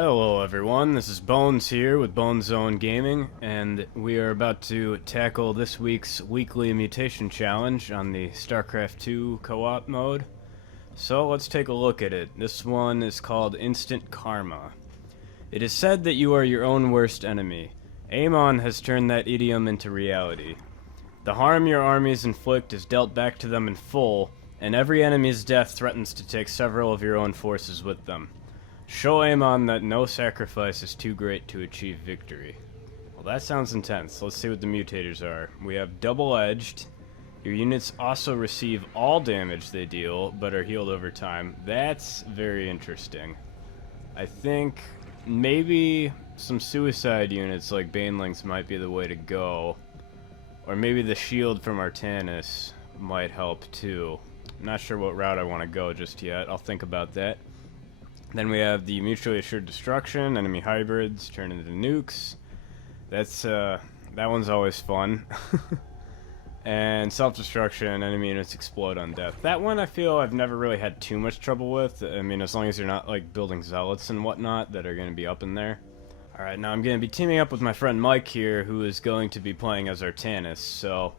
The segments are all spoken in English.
Hello everyone, this is Bones here with Boneszone Gaming, and we are about to tackle this week's weekly mutation challenge on the Starcraft II co-op mode. So let's take a look at it. This one is called Instant Karma. It is said that you are your own worst enemy. Amon has turned that idiom into reality. The harm your armies inflict is dealt back to them in full, and every enemy's death threatens to take several of your own forces with them. Show Amon that no sacrifice is too great to achieve victory. Well, that sounds intense. Let's see what the mutators are. We have double-edged. Your units also receive all damage they deal, but are healed over time. That's very interesting. I think maybe some suicide units like Banelings might be the way to go. Or maybe the shield from Artanis might help too. I'm not sure what route I want to go just yet. I'll think about that. Then we have the mutually assured destruction, enemy hybrids turn into nukes. That's that one's always fun. And self-destruction, enemy units explode on death. That one I feel I've never really had too much trouble with. I mean, as long as you're not like building zealots and whatnot that are going to be up in there. Alright, now I'm going to be teaming up with my friend Mike here, who is going to be playing as Artanis, so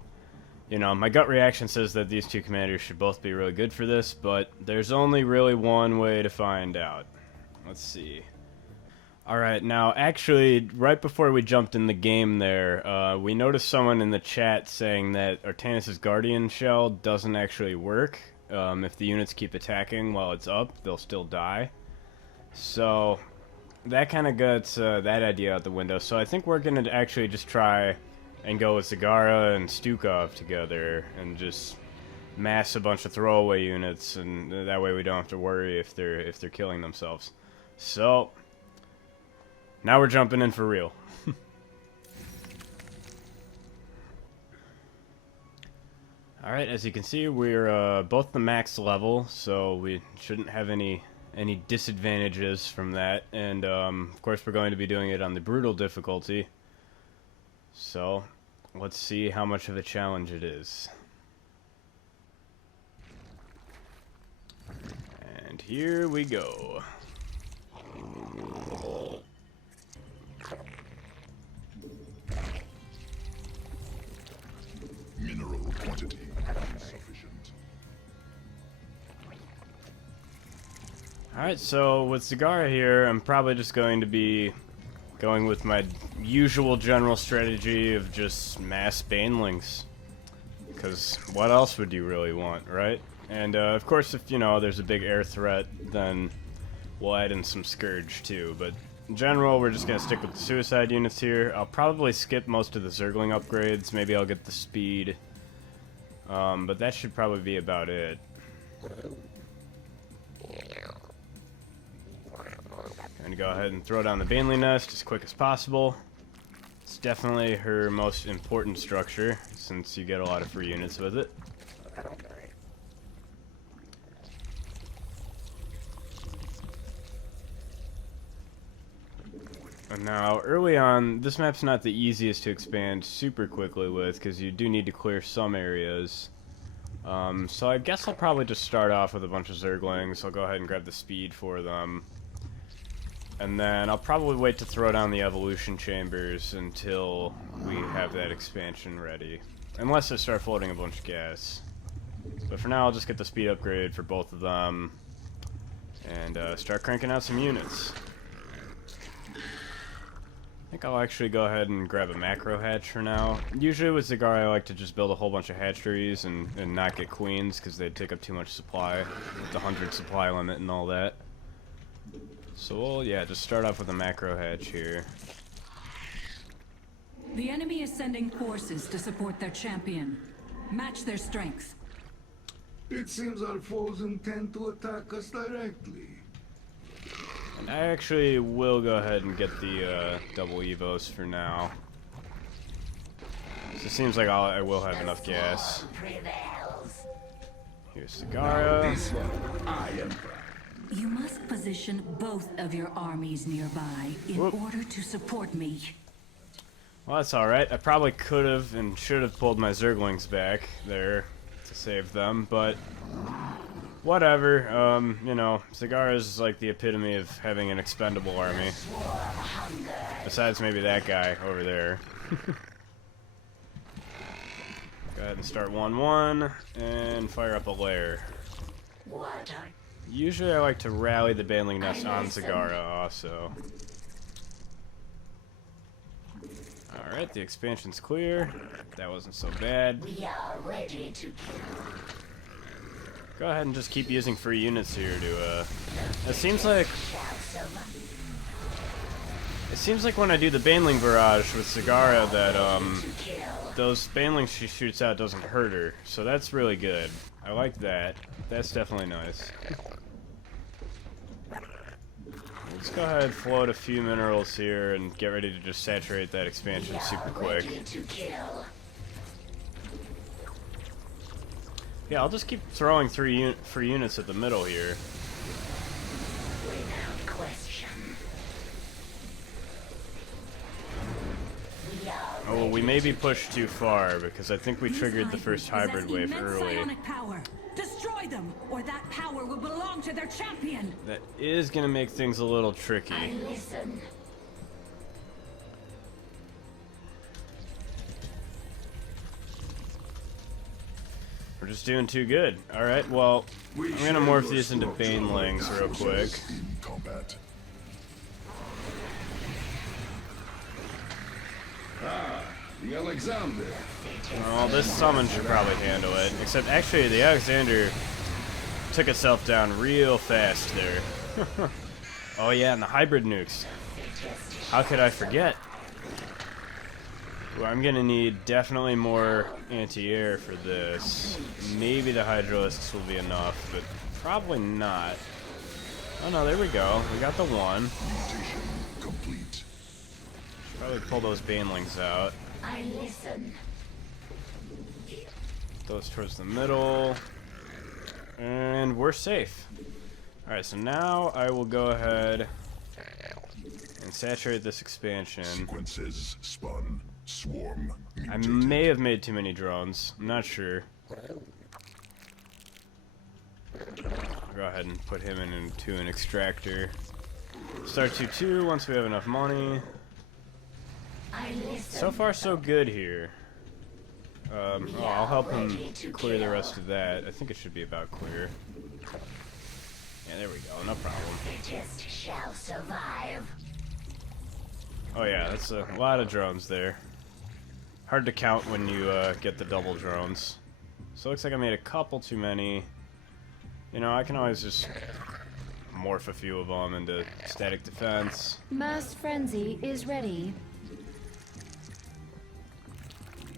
you know, my gut reaction says that these two commanders should both be really good for this, but there's only really one way to find out. Let's see. Alright, now actually, right before we jumped in the game there, we noticed someone in the chat saying that Artanis' Guardian Shell doesn't actually work. If the units keep attacking while it's up, they'll still die. So, that kind of gets that idea out the window. So I think we're going to actually just try and go with Zagara and Stukov together and just mass a bunch of throwaway units, and that way we don't have to worry if they're killing themselves. So now we're jumping in for real. Alright, as you can see, we're both the max level, so we shouldn't have any disadvantages from that, and of course we're going to be doing it on the brutal difficulty. So, let's see how much of a challenge it is. And here we go. Mineral quantity insufficient. Alright, so with Zagara here, I'm probably just going to be going with my usual general strategy of just mass Banelings. Because what else would you really want, right? And of course, if, you know, there's a big air threat, then we'll add in some Scourge too. But in general, we're just going to stick with the suicide units here. I'll probably skip most of the Zergling upgrades. Maybe I'll get the speed. But that should probably be about it. Going to go ahead and throw down the Baneling Nest as quick as possible. It's definitely her most important structure, since you get a lot of free units with it. And now, early on, this map's not the easiest to expand super quickly with, because you do need to clear some areas. So I guess I'll probably just start off with a bunch of Zerglings. I'll go ahead and grab the speed for them. And then I'll probably wait to throw down the evolution chambers until we have that expansion ready. Unless I start floating a bunch of gas. But for now, I'll just get the speed upgrade for both of them. And start cranking out some units. I think I'll actually go ahead and grab a macro hatch for now. Usually with Zagara, I like to just build a whole bunch of hatcheries and not get queens, because they take up too much supply. With the 100 supply limit and all that. So we'll, yeah, just start off with a macro hatch here. The enemy is sending forces to support their champion. Match their strength. It seems our foes intend to attack us directly. And I actually will go ahead and get the double evos for now. So it seems like I will have enough gas. Here's Zagara. This one, I am proud. You must position both of your armies nearby in order to support me. Well, that's alright. I probably could have and should have pulled my Zerglings back there to save them, but Whatever. You know, Zagara is like the epitome of having an expendable army. Besides maybe that guy over there. Go ahead and start 1-1 and fire up a lair. Usually I like to rally the Baneling Nest on Zagara also. Alright, the expansion's clear. That wasn't so bad. We are ready to Go ahead and just keep using free units here to, it seems like when I do the Baneling barrage with Zagara that, those Banelings she shoots out doesn't hurt her. So that's really good. I like that. That's definitely nice. Let's go ahead and float a few minerals here and get ready to just saturate that expansion super quick. Yeah, I'll just keep throwing free units at the middle here. without question. Oh, well, we may be pushed too far because I think we triggered the first hybrid wave early. Power. Destroy them, or that power will belong to their champion. That is gonna make things a little I tricky. listen. We're just doing too good. Alright, well, I'm gonna morph these into Banelings real quick. In combat. The Alexander. Well, this summon should probably handle it. Except, actually, the Alexander took itself down real fast there. Oh yeah, and the hybrid nukes. How could I forget? Well, I'm gonna need definitely more anti-air for this. Maybe the Hydralisks will be enough, but probably not. Oh no, there we go. We got the one. Mutation complete. Probably pull those Banelings out. I listen. Those towards the middle. And we're safe. Alright, so now I will go ahead and saturate this expansion. Sequences spun. Swarm. I Mutated. may have made too many drones. I'm not sure. I'll go ahead and put him into an extractor. Start 2-2 once we have enough money. I listen. So far, so good here. Oh, I'll help him clear the rest of that. I think it should be about clear. Yeah, there we go. No problem. Just shall survive. Oh yeah, that's a lot of drones there. Hard to count when you get the double drones. So it looks like I made a couple too many. You know, I can always just morph a few of them into static defense. Mass frenzy is ready.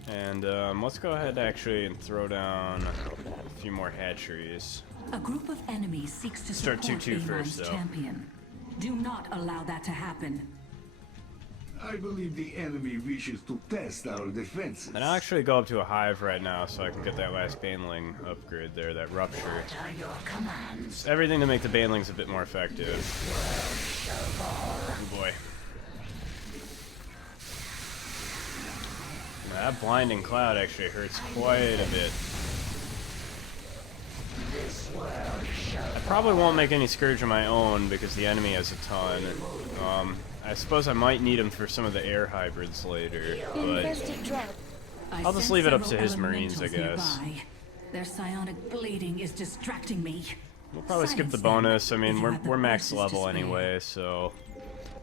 And let's go ahead actually and throw down a few more hatcheries. A group of enemies seeks to Start support 2-2 first, Amon's though. champion. Do not allow that to happen. I believe the enemy wishes to test our defenses. And I'll actually go up to a hive right now so I can get that last Baneling upgrade there, that rupture. What are your commands? Everything to make the Banelings a bit more effective. Oh boy. Now, that blinding cloud actually hurts quite a bit. I probably won't make any Scourge of my own because the enemy has a ton. I suppose I might need him for some of the air hybrids later, but Infested drop. I'll just leave it up to his Marines, I guess. Nearby. Their psionic bleeding is distracting me. We'll probably skip the Silence them bonus. I if mean, you we're have the max forces to level spare. anyway, so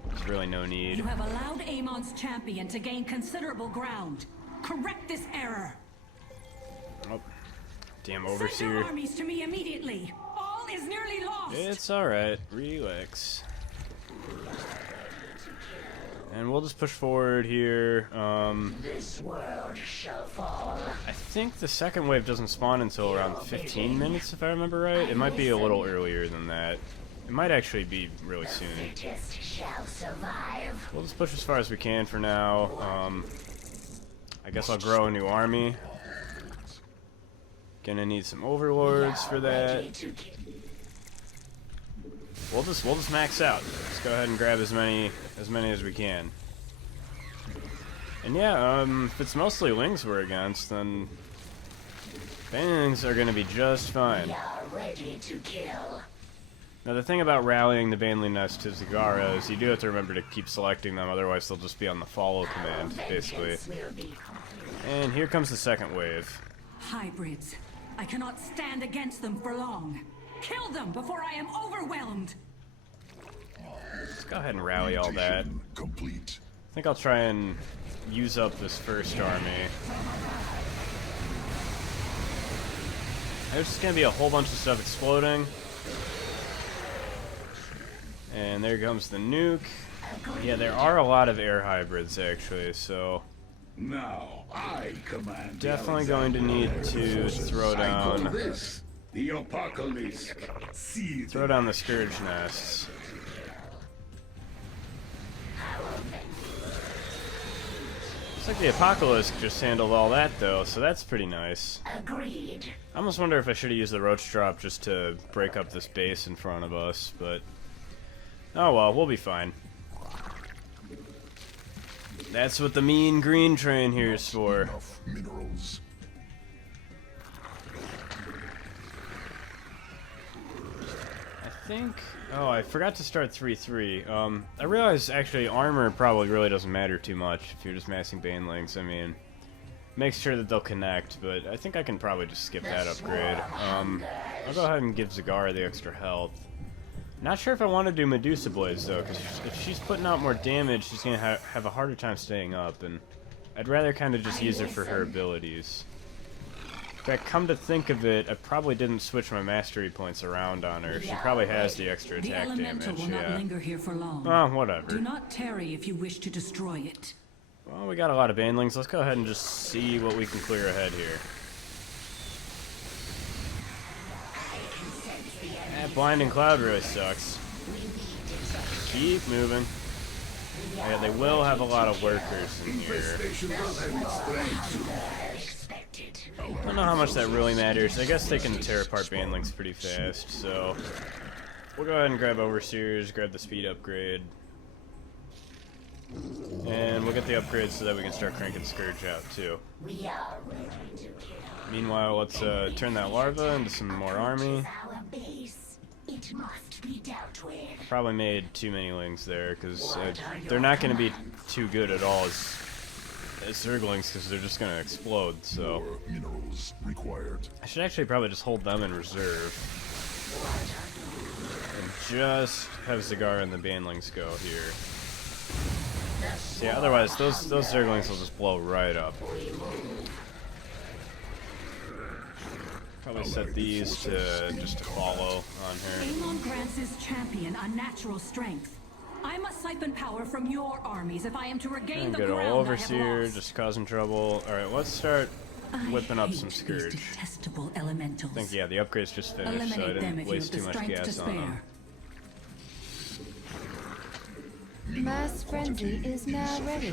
there's really no You need. have allowed Amon's champion to gain considerable ground. Correct this error. Oh, damn Send overseer. your armies to me immediately. All is nearly lost. It's alright. Relax. And we'll just push forward here. This world shall fall. I think the second wave doesn't spawn until around 15 minutes, if I remember right. It might be a little earlier than that. It might actually be really soon. Just shall survive. We'll just push as far as we can for now. I guess I'll grow a new army. Gonna need some overlords for that. Ready to We'll just max out. Let's go ahead and grab as many as we can. And yeah, if it's mostly wings we're against, then Banelings are gonna be just fine. are ready to kill. Now the thing about rallying the Baneley Nest to Zagara is you do have to remember to keep selecting them, otherwise they'll just be on the follow command, basically. Vengeance will be complete. And here comes the second wave. Hybrids. I cannot stand against them for long. Kill them before I am overwhelmed. Let's go ahead and rally all that. Mutation complete. I think I'll try and use up this first army. There's just gonna be a whole bunch of stuff exploding. And there comes the nuke. Yeah, there are a lot of air hybrids actually, so Now I command. definitely going to need to throw down This, the apocalypse. See the Scourge nests. Looks like the Apocalypse just handled all that though, so that's pretty nice. Agreed. I almost wonder if I should have used the Roach Drop just to break up this base in front of us, but oh well, we'll be fine. That's what the mean green train here is for. Enough minerals. I think... Oh, I forgot to start 3-3. I realize, actually, armor probably really doesn't matter too much if you're just massing Banelings. I mean, make sure that they'll connect, but I think I can probably just skip that upgrade. I'll go ahead and give Zagara the extra health. Not sure if I want to do Medusa Blades, though, because if she's putting out more damage, she's going to have a harder time staying up, and I'd rather kind of just use her for her abilities. In fact, come to think of it, I probably didn't switch my mastery points around on her. She probably has the extra The attack elemental damage, will not yeah. linger here for long. Oh, whatever. Do not tarry if you wish to destroy it. Well, we got a lot of Banelings. Let's go ahead and just see what we can clear ahead here. That blinding cloud really sucks. Keep moving. Yeah, they will have a lot of lurkers in here. Infestation does have its strengths. I don't know how much that really matters. I guess they can tear apart Banelings pretty fast, so we'll go ahead and grab Overseers, grab the speed upgrade. And we'll get the upgrade so that we can start cranking Scourge out too. We are ready to kill. Meanwhile, let's turn that larva into some more army. Our base. It must be dealt with. Probably made too many lings there because they're not going to be too good at all as Zerglings because they're just going to explode. So More minerals required. I should actually probably just hold them in reserve and just have Zagara and the Banelings go here. Yeah, otherwise those Zerglings will just blow right up. Probably set these to just to follow on her. Amon grants his champion unnatural strength. I must siphon power from your armies if I am to regain And the good old ground I have Overseer, lost. just causing trouble. Alright, let's start whipping up some These Scourge. detestable elementals. I think, yeah, the upgrade's just finished, so I Eliminate them didn't if you waste have too the much strength to gas on them. spare. Mass frenzy is now ready.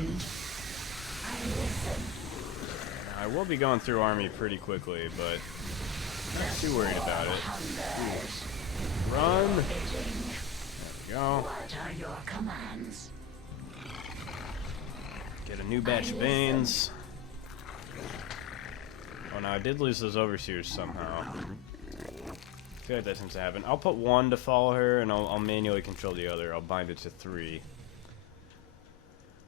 I will be going through army pretty quickly, but not too worried about it. Ooh. Run! There we go. What are your commands? Get a new batch of Banes. Oh no, I did lose those Overseers somehow. I feel like that tends to happen. I'll put one to follow her, and I'll manually control the other. I'll bind it to 3.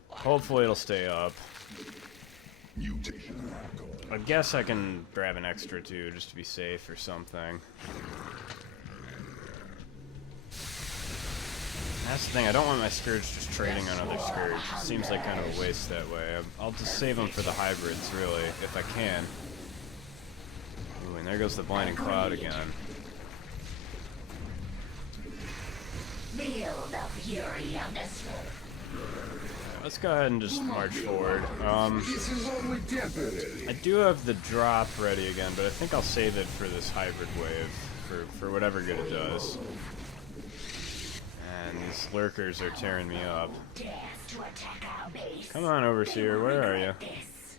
Hopefully it'll stay up. Mutation. I guess I can grab an extra 2 just to be safe or something. That's the thing, I don't want my Scourge just trading on other Scourge. It seems like kind of a waste that way. I'll just save them for the hybrids, really, if I can. Ooh, and there goes the Blinding Cloud again. Feel the fury of this. Let's go ahead and just march forward. This is only temporary. I do have the drop ready again, but I think I'll save it for this hybrid wave, for whatever good it does. And these lurkers are tearing me up. Dares to attack our base. Come on, Overseer, where are you? This.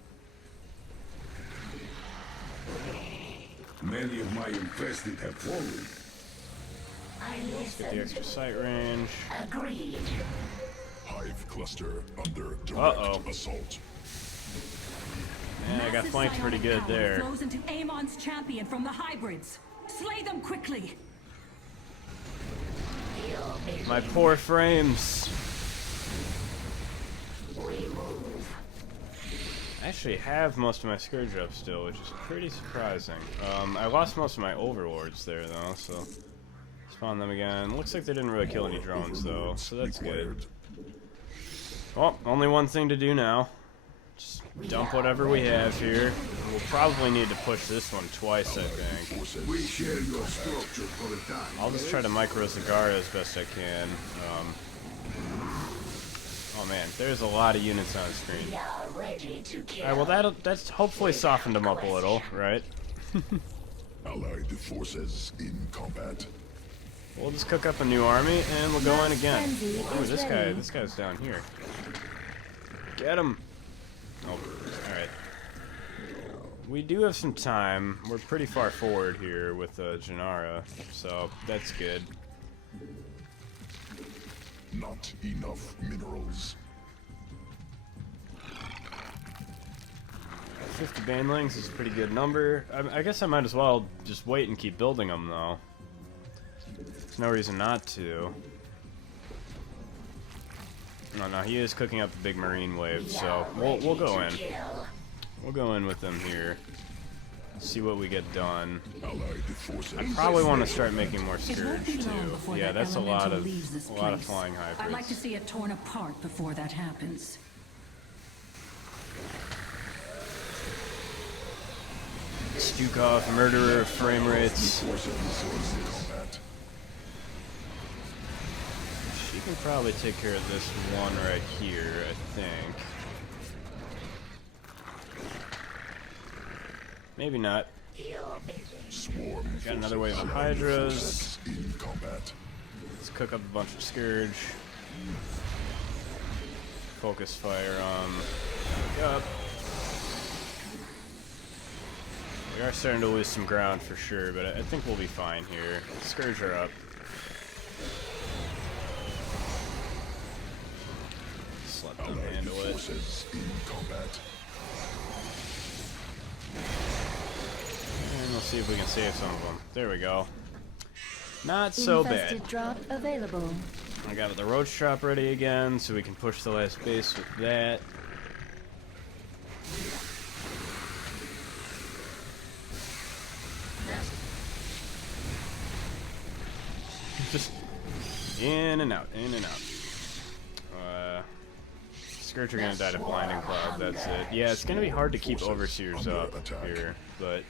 Many of my infested have fallen. I Get the listen. extra sight range. Agreed. Hive cluster under direct Uh-oh. assault. Man, I got Massive flanked pretty psionic good power there. flows into Amon's champion from the hybrids. Slay them quickly! My poor frames. I actually have most of my Scourge up still, which is pretty surprising. I lost most of my Overlords there, though, so... Spawn them again. Looks like they didn't really kill any drones, though, so that's good. Well, only one thing to do now. Just dump whatever we have here. We'll probably need to push this one twice, I think. We share your structure for the time. I'll just try to micro Zagara as best I can. Oh man, there's a lot of units on the screen. Alright, well that's hopefully softened them up a little, right? Allied forces in combat. We'll just cook up a new army and we'll go in again. Frenzy Ooh, is this ready. guy's down here. Get him! Oh, alright. We do have some time. We're pretty far forward here with Janara, so that's good. Not enough minerals. 50 banelings is a pretty good number. I guess I might as well just wait and keep building them, though. There's no reason not to. No, he is cooking up a big marine wave, so we'll go in. We'll go in with them here. See what we get done. Allied forces. I probably want to start making more It won't Scourge be long too. before Yeah, that that's a lot elemental of leaves this flying place. hybrids. I'd like to see it torn apart before that happens. Stukov, murderer of frame rates. Forces in combat. She can probably take care of this one right here, I think. Maybe not. Swarm. Got another wave of forces. Hydras. In combat. Let's cook up a bunch of Scourge. Focus fire on. Up. We are starting to lose some ground for sure, but I think we'll be fine here. Scourge are up. Just let them Allied handle it. forces in combat. And we'll see if we can save some of them. There we go. Not so bad. Infested drop available. I got the roach trap ready again, so we can push the last base with that. Just in and out, in and out. Scourge are gonna die to blinding cloud. That's it. Yeah, it's gonna be hard to keep overseers up here, but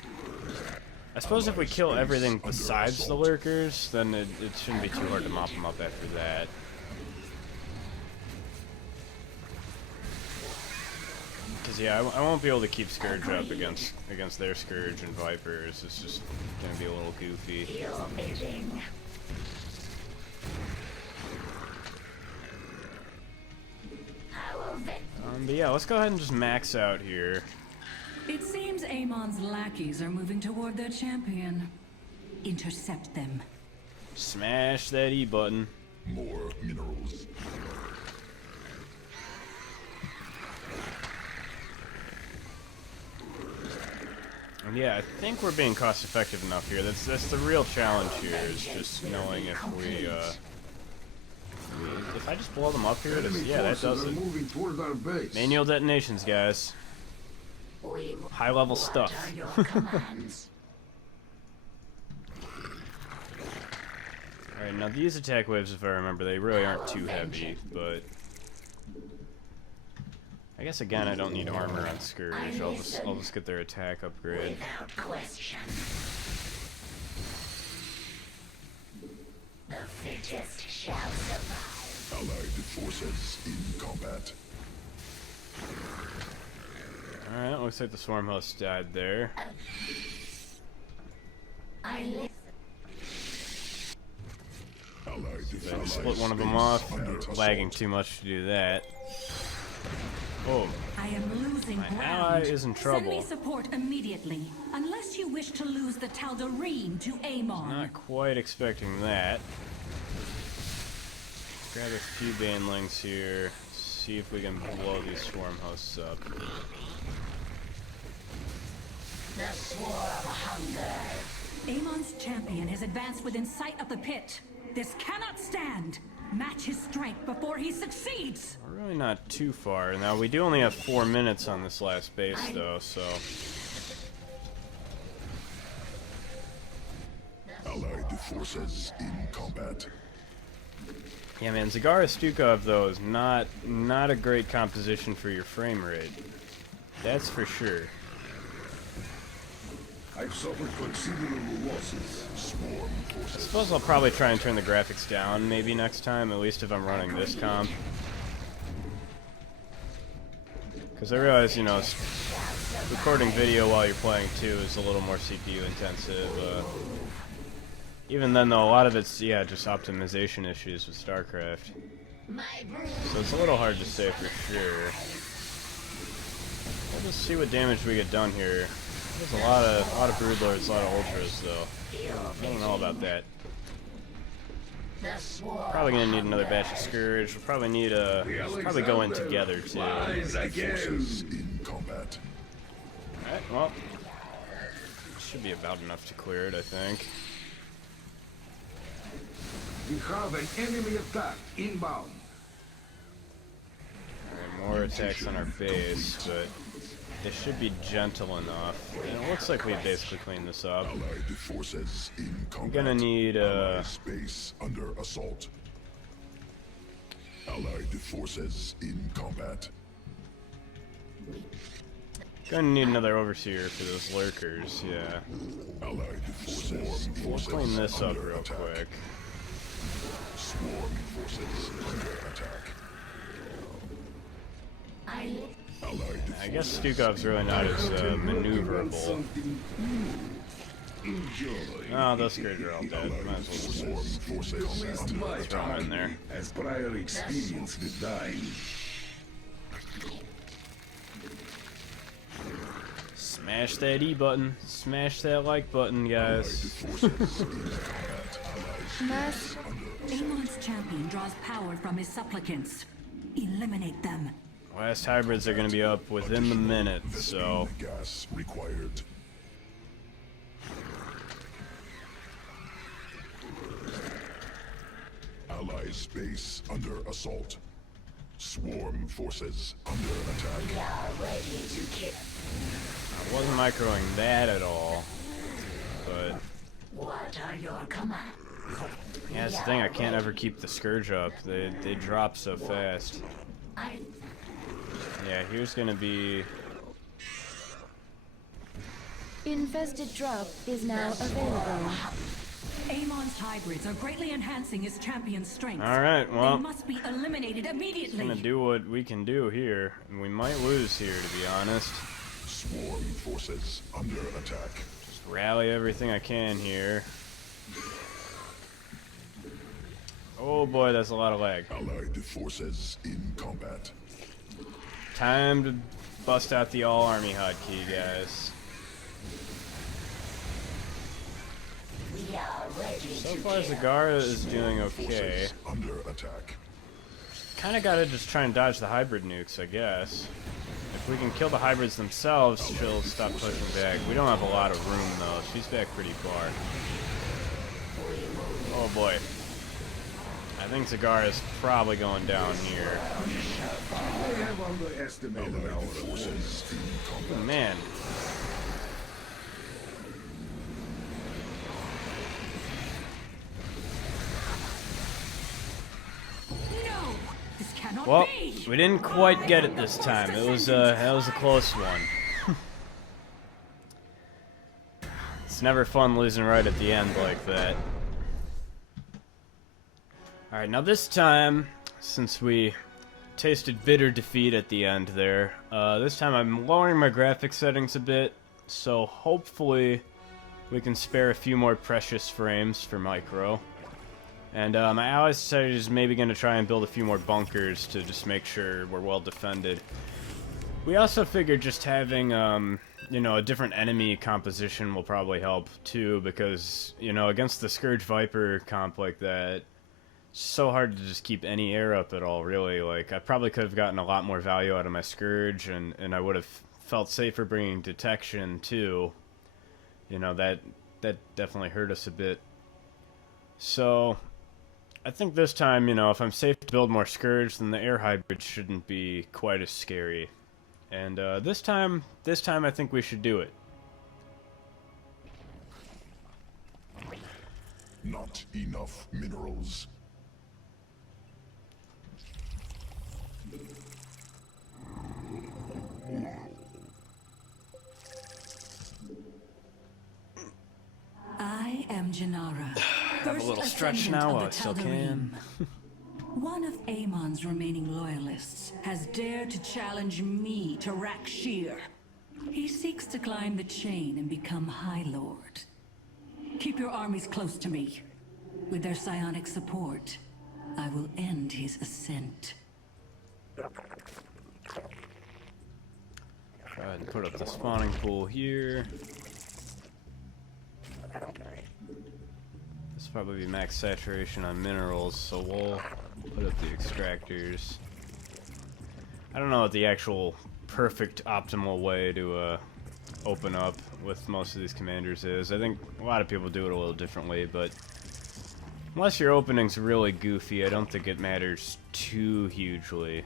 I suppose if we kill everything besides the lurkers, then it shouldn't be too hard to mop them up after that. Because yeah, I won't be able to keep Scourge up against their Scourge and Vipers. It's just gonna be a little goofy. But yeah, let's go ahead and just max out here. It seems Amon's lackeys are moving toward their champion. Intercept them. Smash that E button. More minerals. And yeah, I think we're being cost effective enough here. That's the real challenge here, is just knowing if if I just blow them up here, yeah, that does it. Moving toward our base. Manual detonations, guys. High level stuff. Alright, now these attack waves, if I remember, they really aren't too heavy, but I guess again I don't need armor on Scourge. I'll just get their attack upgrade. The fittest shall survive. Allied forces in combat. Alright, looks like the swarm host died there. I listen. Allied They forces split one of them off. Lagging too much to do that. Oh, I am losing my ground. ally is in Send trouble. me support immediately, unless you wish to lose the Tal'Darim to Amon. Not quite expecting that. Grab a few banelings here. See if we can blow these swarm hosts up. The swarm hunger. Amon's champion has advanced within sight of the pit. This cannot stand. Match his strength before he succeeds. We're really not too far. Now, we do only have 4 minutes on this last base, though, so... Allied forces in combat. Yeah, man, Zagara Stukov, though, is not a great composition for your frame rate. That's for sure. I've suffered considerable losses. Swarm I forces. suppose I'll probably try and turn the graphics down maybe next time, at least if I'm running this comp. Because I realize, you know, recording video while you're playing too is a little more CPU intensive. Even then, though, a lot of it's, yeah, just optimization issues with Starcraft. So it's a little hard to say for sure. We'll just see what damage we get done here. There's a lot of broodlords, a lot of ultras, though. I don't know about that. Probably gonna need another batch of Scourge. We'll probably need probably go in together too. Forces in combat. Alright, well, should be about enough to clear it, I think. We have an enemy attack inbound. Alright, more attacks on our base, but they should be gentle enough. And it looks like we basically cleaned this up. Allied forces in combat. I'm gonna need Allied space under assault. Allied forces in combat. gonna need another overseer for those lurkers, yeah. Allied forces. We'll clean this up real quick. Swarm forces under attack. Allied I guess Stukov's really not as maneuverable. Something enjoy. Oh, those Scourge are all dead. Might as well just swarm forces under My throw them in there. has prior experience with dying. Smash that E button. Smash that like button, guys. forces in combat. Mass Amon's champion draws power from his supplicants. Eliminate them. Last hybrids are gonna be up within the minute, so... Gas required. Ally space under assault. Swarm forces under attack. I wasn't microing that at all. But... What are your commands? yeah, that's the thing, I can't ever keep the Scourge up. They drop so fast. Yeah, here's gonna be... infested drop is now available. Amon's hybrids are greatly enhancing his champion's strength. Alright, well... They must be eliminated immediately. gonna do what we can do here. And we might lose here, to be honest. Swarm forces under attack. Just rally everything I can here. Oh boy, that's a lot of lag. Allied forces in combat. Time to bust out the all-army hotkey, guys. So far, Zagara is doing okay. Forces under attack. Kinda gotta just try and dodge the hybrid nukes, I guess. If we can kill the hybrids themselves, she'll stop pushing back. We don't have a lot of room, though. She's back pretty far. Oh boy. I think Zagara is probably going down here. I have underestimated Allied our forces in Oh, combat. man. No! This cannot Well, be! we didn't quite get it this time. It was that was a close one. It's never fun losing right at the end like that. Alright, now this time, since we tasted bitter defeat at the end there, this time I'm lowering my graphics settings a bit, so hopefully we can spare a few more precious frames for micro. And my allies decided is maybe going to try and build a few more bunkers to just make sure we're well defended. We also figured just having, you know, a different enemy composition will probably help too, because, you know, against the Scourge Viper comp like that, it's so hard to just keep any air up at all, really. Like, I probably could have gotten a lot more value out of my Scourge, and I would have felt safer bringing detection too. You know, that that definitely hurt us a bit. So I think this time, you know, if I'm safe to build more Scourge, then the air hybrid shouldn't be quite as scary. And this time I think we should do it. Not enough minerals. I am Janara. Have a little stretch Ascendant now of while the I still can. One of Amon's remaining loyalists has dared to challenge me to Rakshir. He seeks to climb the chain and become High Lord. Keep your armies close to me. With their psionic support, I will end his ascent. Try and put up the spawning pool here. This will probably be max saturation on minerals, so we'll put up the extractors. I don't know what the actual perfect optimal way to open up with most of these commanders is. I think a lot of people do it a little differently, but unless your opening's really goofy, I don't think it matters too hugely.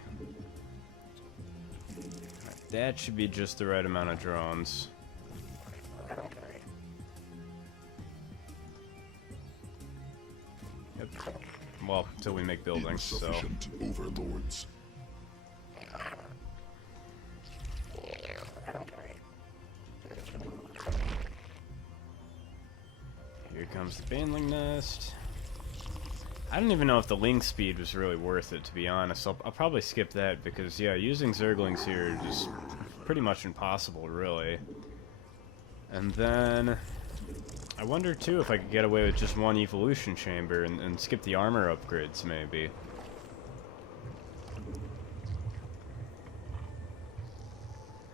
That should be just the right amount of drones. Yep. Well, until we make buildings, so. Insufficient overlords. Here comes the Baneling nest. I don't even know if the link speed was really worth it, to be honest. I'll probably skip that because, yeah, using Zerglings here is just pretty much impossible, really. And then I wonder, too, if I could get away with just one evolution chamber and skip the armor upgrades, maybe.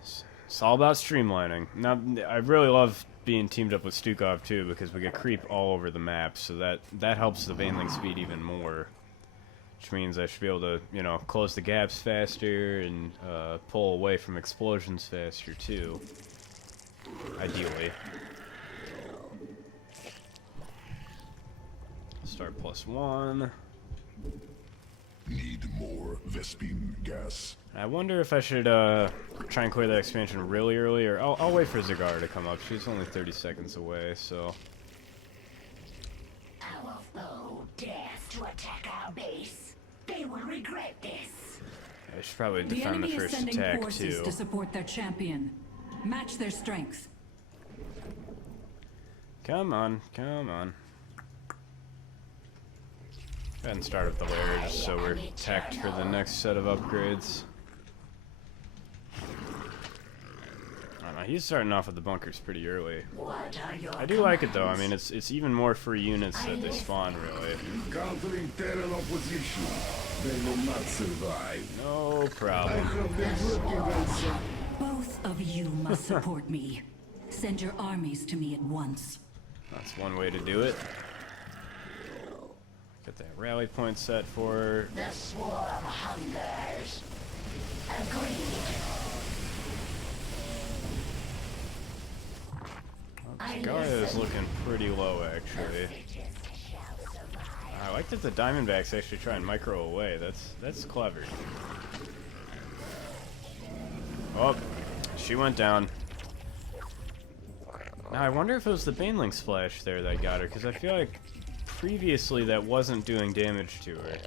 It's all about streamlining. Now, I really love being teamed up with Stukov too, because we get creep all over the map, so that helps the Baneling speed even more. Which means I should be able to, you know, close the gaps faster and pull away from explosions faster too. Ideally. Start +1. Need more Vespine gas. I wonder if I should try and clear that expansion really early, or I'll wait for Zagar to come up. She's only 30 seconds away, so. Our foe dares to attack our base. They will regret this. I should probably The defend the enemy is first sending attack forces too. to support their champion. Match their strengths. Come on, come on. Go ahead and start up the lair just so we're tacked for the next set of upgrades. I don't know, he's starting off with the bunkers pretty early. What are your I do like it though. I mean, it's even more free units that they spawn, really. Encountering Terran opposition. They will not survive. No I problem. have been working on some. Both of you must support me. Send your armies to me at once. That's one way to do it. Get that rally point set for her. The swarm hungers. Agreed. Zagarya is looking pretty low, actually. I like that the Diamondbacks actually try and micro away. That's clever. Oh, she went down. Now I wonder if it was the Baneling Splash there that got her, because I feel like previously that wasn't doing damage to her.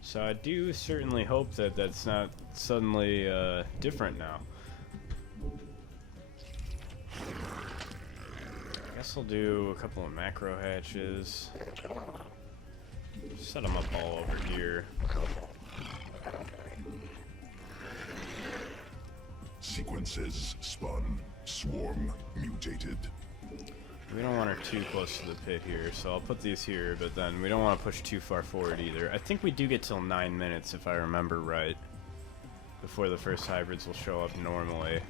So I do certainly hope that that's not suddenly different now. I guess I'll do a couple of macro hatches. Set them up all over here. Sequences spun. Swarm mutated. We don't want her too close to the pit here, so I'll put these here, but then we don't want to push too far forward either. I think we do get till 9 minutes, if I remember right, before the first hybrids will show up normally.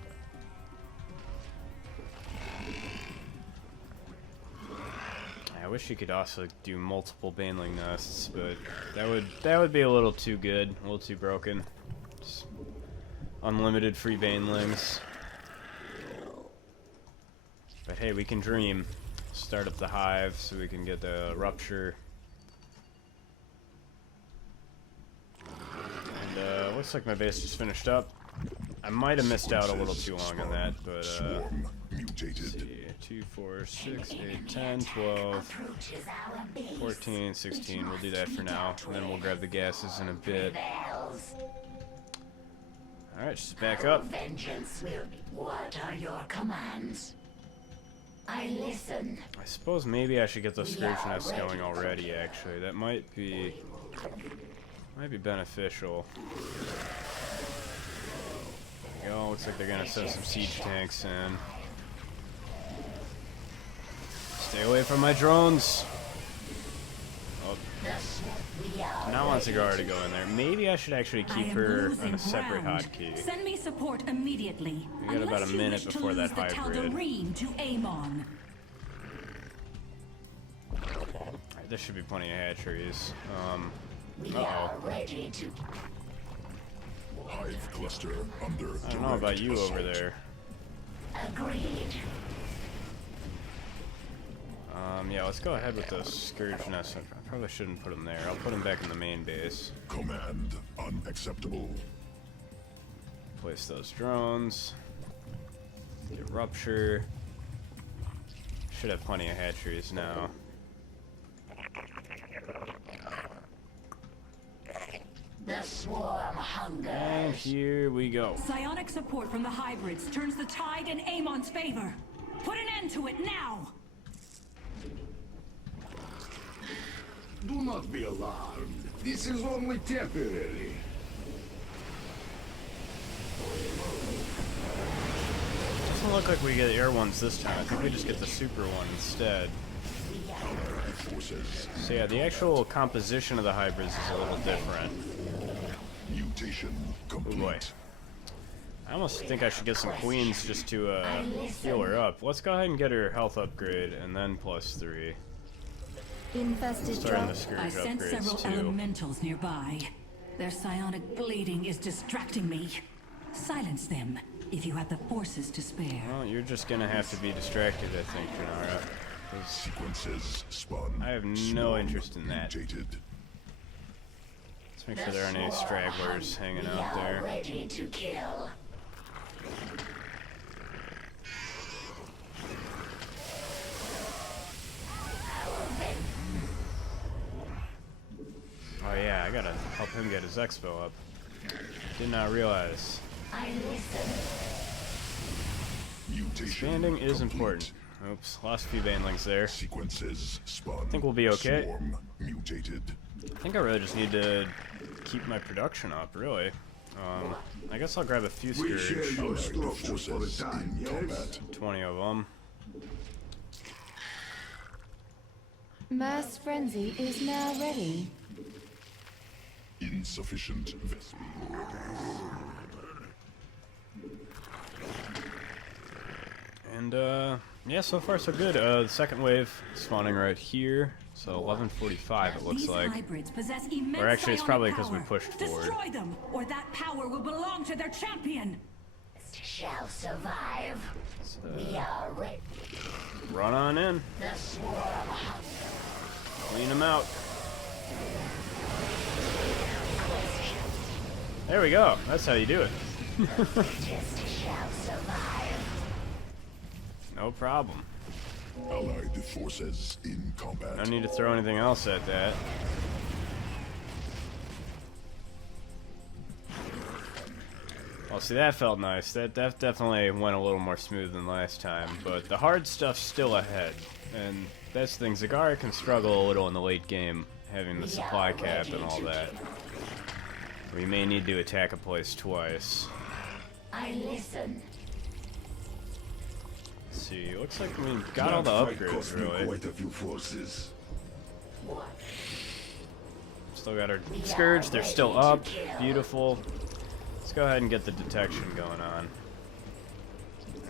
I wish you could also do multiple Baneling nests, but that would be a little too good, a little too broken. Just unlimited free Banelings. But hey, we can dream. start up the hive so we can get the rupture. And looks like my base just finished up. I might have missed out a little too long on that, but Swarm let's mutated. see, 2, 4, 6, 8, 10, 12, 14, 16. We'll do that for now, and then we'll grab the gases in a bit. Alright, just back up. Vengeance will be. What are your commands? I listen. I suppose maybe I should get those Scourge Nests going already, actually. That might be beneficial. There we go. Looks like they're gonna send some siege tanks in. Stay away from my drones! Oh. Now wants Cigar to go in there. Maybe I should actually keep her on a separate hotkey. Send me support immediately. We got about a minute before that hybrid. To Amon. Alright, there should be plenty of hatcheries. We are ready to. Hive cluster under I don't know about you over there. Agreed. Yeah, let's go ahead with the Scourge Nest. I probably shouldn't put them there. I'll put them back in the main base. Command unacceptable. Place those drones. Get rupture. Should have plenty of hatcheries now. The swarm hunger. And here we go. Psionic support from the hybrids turns the tide in Amon's favor. Put an end to it now! Do not be alarmed. This is only temporary. Doesn't look like we get air ones this time. I think we just get the super one instead. Forces. So yeah, the actual composition of the hybrids is a little different. Mutation complete. Oh boy. I almost think I should get some queens just to heal her up. Let's go ahead and get her health upgrade and then +3. Infested Starting drop. the Scourge I sense several upgrades too. elementals nearby. Their psionic bleeding is distracting me. Silence them, if you have the forces to spare. Well, you're just gonna have to be distracted, I think, Janara. 'Cause Sequences spun. I have no Swarm interest in that. Mutated. Let's make sure there aren't any stragglers hanging out there. Ready to kill. Oh yeah, I gotta help him get his expo up. Did not realize. I listen. Mutation Expanding is complete. important. Oops, lost a few banelings there. Sequences spun. I think we'll be okay. Swarm mutated. I think I really just need to keep my production up, really. I guess I'll grab a few We share Scourge. your structures for a Forces time, in yes? combat. 20 of them. Mass frenzy is now ready. Insufficient Vespine. And, yeah, so far so good. The second wave spawning right here. So 11:45 it looks These like. hybrids possess immense Or actually, it's psionic probably 'cause we power. pushed forward. Destroy them, or that power will belong to their champion. Shall survive. We are ready. Run on in. The swarm hunger. Clean them out. There we go. That's how you do it. Just shall survive. No problem. Allied forces in combat. No need to throw anything else at that. Well, see, that felt nice. That definitely went a little more smooth than last time, but the hard stuff's still ahead. And that's the thing, Zagara can struggle a little in the late game, having the supply cap and all that. We may need to attack a place twice. I listen. Let's see, looks like we got all the That fight upgrades, cost me really. quite a few forces. Still got our Scourge, they're still up. Beautiful. Let's go ahead and get the detection going on.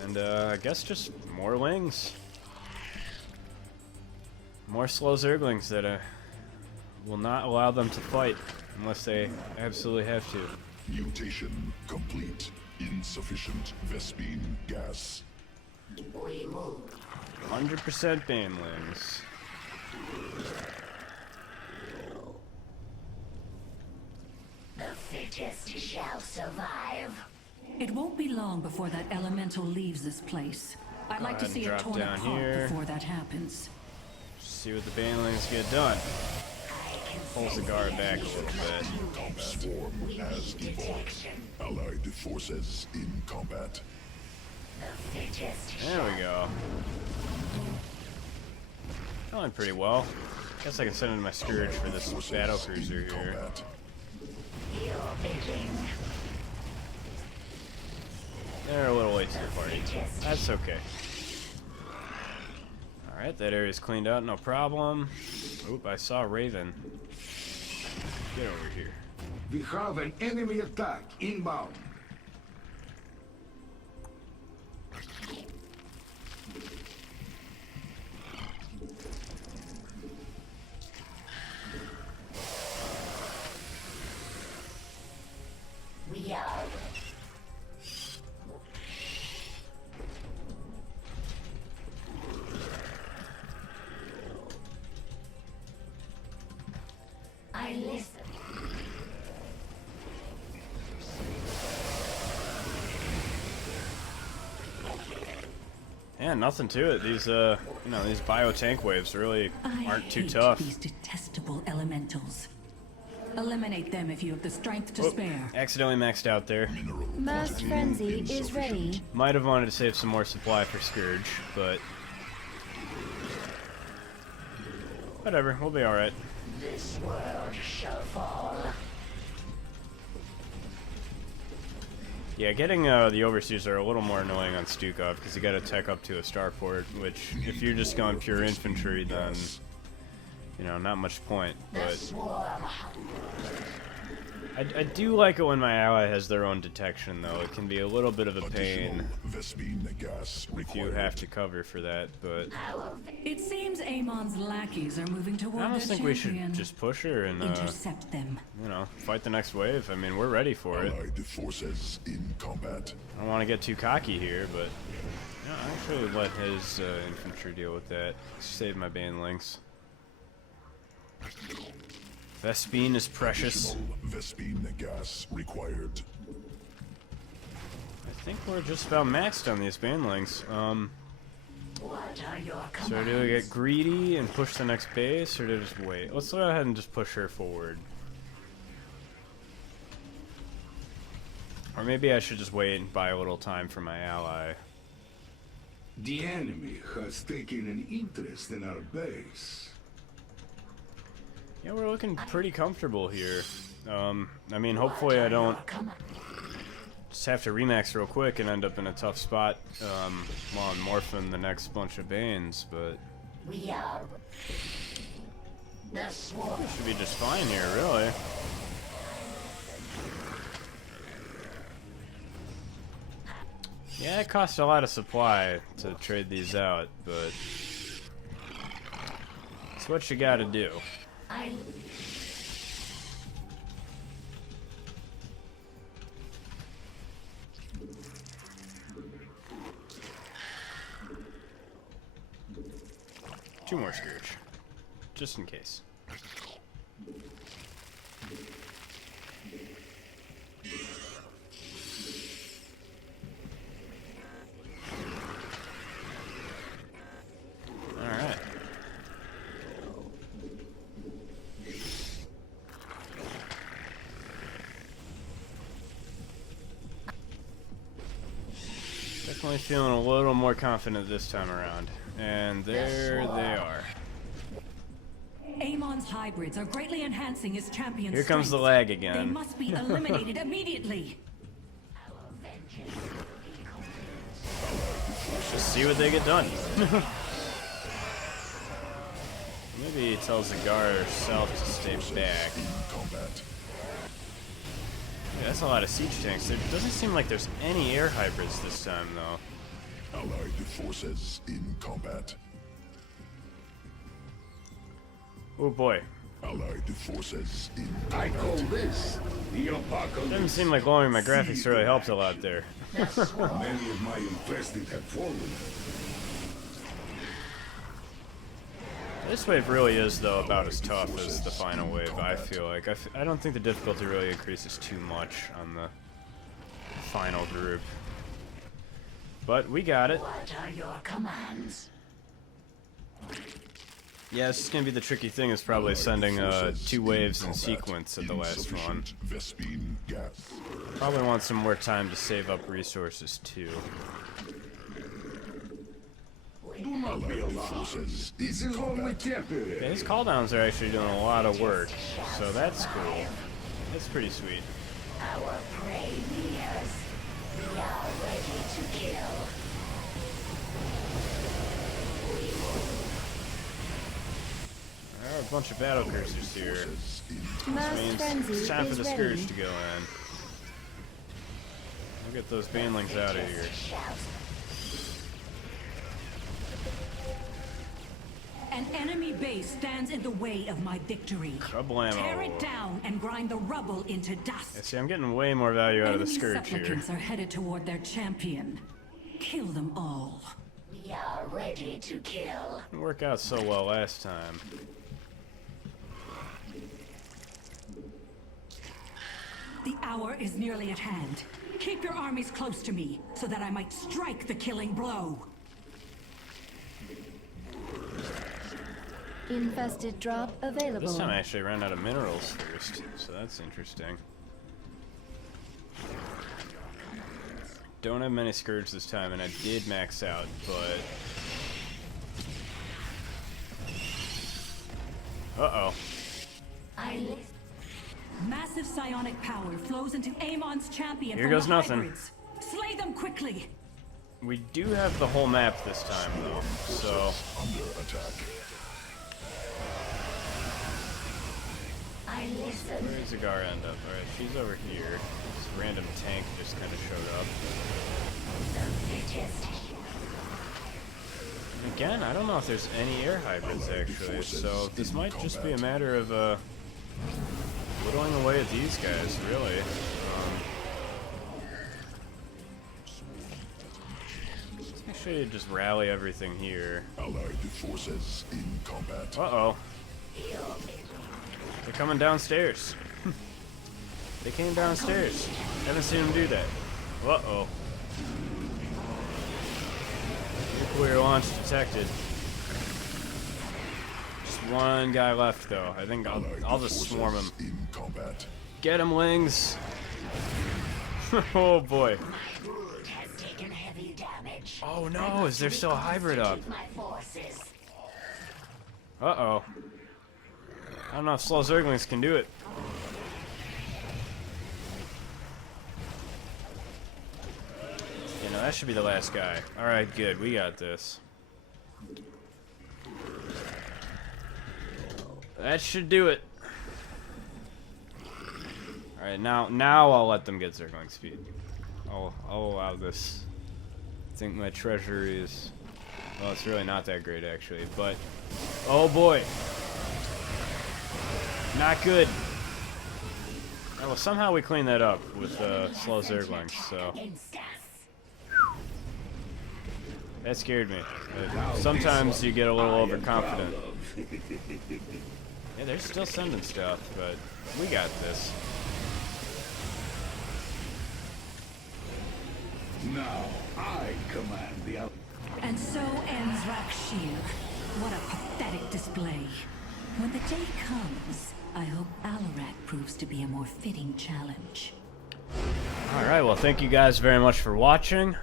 And I guess just more wings. More slow Zerglings that will not allow them to fight unless they absolutely have to. Mutation complete. Insufficient Vespine gas. We move. 100% banelings. The fittest shall survive. It won't be long before that elemental leaves this place. I'd like to ahead see and it drop torn down apart here. before that happens. See what the banelings get done. Pulls the guard back a little bit. Swarm has evolved. Allied forces in combat. The fittest There we go. Going pretty well. Guess I can send in my Scourge for this battle cruiser in here. combat. your bidding. They're a little late to the party. That's okay. Alright, that area's cleaned out, no problem. Oop, I saw Raven. Get over here. We have an enemy attack inbound. We are. I listen. Yeah, nothing to it. These, these bio-tank waves really aren't too hate tough. these detestable elementals. Eliminate them if you have the strength to Oop, spare. accidentally maxed out there. Mass frenzy is ready. Might have wanted to save some more supply for Scourge, but whatever, we'll be alright. This world shall fall. Yeah, getting the Overseers are a little more annoying on Stukov because you gotta tech up to a starport, which if you're just going pure infantry, then not much point. But I do like it when my ally has their own detection, though. It can be a little bit of a pain Vespine gas if you have to cover for that, but It seems Amon's lackeys are moving toward I almost their think we should champion. just push her and Intercept them. fight the next wave. I mean, we're ready for it. Allied forces in combat. I don't want to get too cocky here, but I'll actually let his infantry deal with that. Save my banelings. Vespine is precious. Additional Vespine gas required. I think we're just about maxed on these banelings. What are your So do we get greedy and push the next base, or do we just wait? Let's go ahead and just push her forward. Or maybe I should just wait and buy a little time for my ally. The enemy has taken an interest in our base. Yeah, we're looking pretty comfortable here. I mean, hopefully I don't just have to remax real quick and end up in a tough spot while I'm morphing the next bunch of Banes, but We are. The swarm. should be just fine here, really. Yeah, it costs a lot of supply to trade these out, but it's what you gotta do. I. Two more Scourge, just in case. Alright. Definitely feeling a little more confident this time around. And there they are. Amon's hybrids are greatly enhancing his champion's Here comes the strength. lag They again. must be eliminated immediately. Just see what they get done. Maybe he tells the guard herself to stay back. Combat. Yeah, that's a lot of siege tanks. There doesn't seem like there's any air hybrids this time, though. Allied forces in combat. Oh boy. Allied forces in I combat. call this the apocalypse. Doesn't seem like lowering my graphics really helps a lot there. Many of my infested have fallen. This wave really is, though, about as tough as the final wave, I feel like. I don't think the difficulty really increases too much on the final group. But we got it. What are your commands? Yeah, this is going to be the tricky thing, is probably sending 2 waves in sequence at the last one. Vespine gas. Probably want some more time to save up resources, too. Do not be alarmed. This is only temporary. Yeah, his calldowns are actually doing a lot of work, so that's cool. That's pretty sweet. Our prey nears. We are ready to kill. There are a bunch of battle cursors here. Mass Means frenzy it's time for is the ready. Scourge to go in. We'll get those banelings out of here. An enemy base stands in the way of my victory. Kablamo. Tear it down and grind the rubble into Yeah, dust. see, I'm getting way more value out of the Enemy Scourge here. supplicants are headed toward their champion. Kill them all. We are ready to kill. Didn't work out so well last time. The hour is nearly at hand. Keep your armies close to me, so that I might strike the killing blow. Infested drop available. This time I actually ran out of minerals first, so that's interesting. Don't have many Scourge this time, and I did max out, but... Uh-oh. Massive psionic power flows into Amon's champion. Here from goes the nothing. hybrids. Slay them quickly. We do have the whole map this time, though, so... Under attack. I listen. Where does Zagar end up? Alright, she's over here. This random tank just kind of showed up. Again, I don't know if there's any air hybrids, actually, so this might just be a matter of, whittling away at these guys, really. Let's actually just rally everything here. Allied forces in combat. Uh-oh. They're coming downstairs. They came downstairs. Haven't seen them do that. Uh-oh. Nuclear launch detected. Just one guy left, though. I think I'll just swarm him. In combat. Get him, Lings! Oh, boy. Has taken heavy damage. Oh, no! Is there still a hybrid up? My forces. Uh-oh. I don't know if slow Zerglings can do it. You know, that should be the last guy. Alright, good. We got this. That should do it. Alright, now I'll let them get Zergling speed. I'll allow this. I think my treasury is... Well, it's really not that great, actually, but... Oh, boy! Not good. Oh, well, somehow we cleaned that up with slow Zerglings, so... That scared me. Sometimes you get a little overconfident. Yeah, they're still sending stuff, but we got this. Now I command the out. And so ends Rakshir. What a pathetic display. When the day comes, I hope Alarak proves to be a more fitting challenge. Alright, well, thank you guys very much for watching.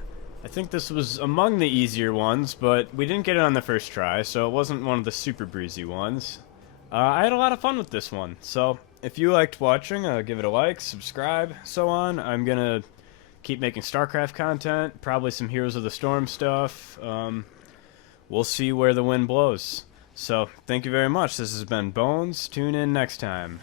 I think this was among the easier ones, but we didn't get it on the first try, so it wasn't one of the super breezy ones. I had a lot of fun with this one, so if you liked watching, give it a like, subscribe, so on. I'm gonna keep making StarCraft content, probably some Heroes of the Storm stuff. We'll see where the wind blows. So, thank you very much. This has been Bones. Tune in next time.